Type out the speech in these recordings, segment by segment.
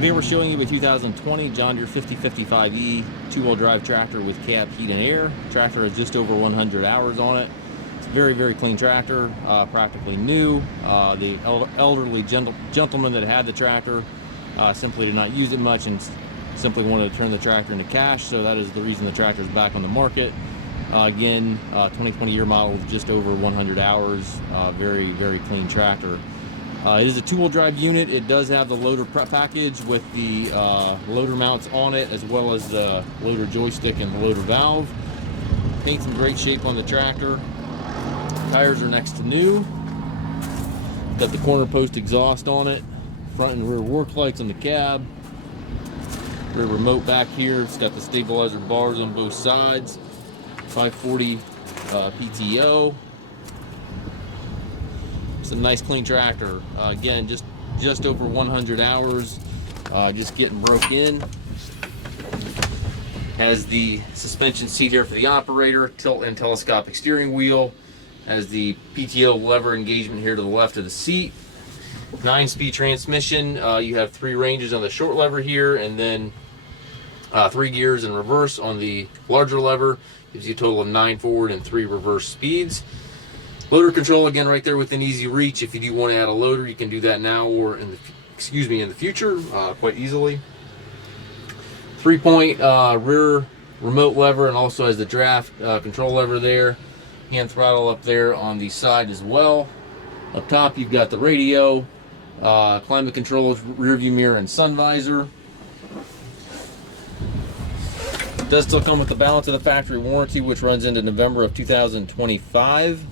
Today we're showing you a 2020 John Deere 5055E two-wheel drive tractor with cab heat and air. Tractor has just over 100 hours on it. It's a very, very clean tractor, practically new. The elderly gentleman that had the tractor simply did not use it much and simply wanted to turn the tractor into cash, so that is the reason the tractor is back on the market. Again, 2020 year model with just over 100 hours. Very, very clean tractor. It is a two-wheel drive unit. It does have the loader prep package with the loader mounts on it, as well as the loader joystick and the loader valve. Paint's in great shape on the tractor. Tires are next to new. Got the corner post exhaust on it. Front and rear work lights on the cab. Rear remote back here. It's got the stabilizer bars on both sides. 540 PTO. It's a nice clean tractor. Again, just over 100 hours, just getting broke in. Has the suspension seat here for the operator, tilt and telescopic steering wheel. Has the PTO lever engagement here to the left of the seat. 9-speed transmission. You have 3 ranges on the short lever here, and then 3 gears in reverse on the larger lever. Gives you a total of 9 forward and 3 reverse speeds. Loader control, again, right there within easy reach. If you do want to add a loader, you can do that now or in the future, quite easily. 3-point rear remote lever, and also has the draft control lever there. Hand throttle up there on the side as well. Up top, you've got the radio, climate controls, rear view mirror, and sun visor. It does still come with the balance of the factory warranty, which runs into November of 2025.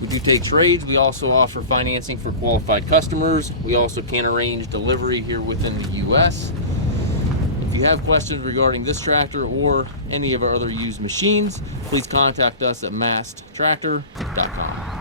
We do take trades. We also offer financing for qualified customers. We also can arrange delivery here within the U.S. If you have questions regarding this tractor or any of our other used machines, please contact us at masttractor.com.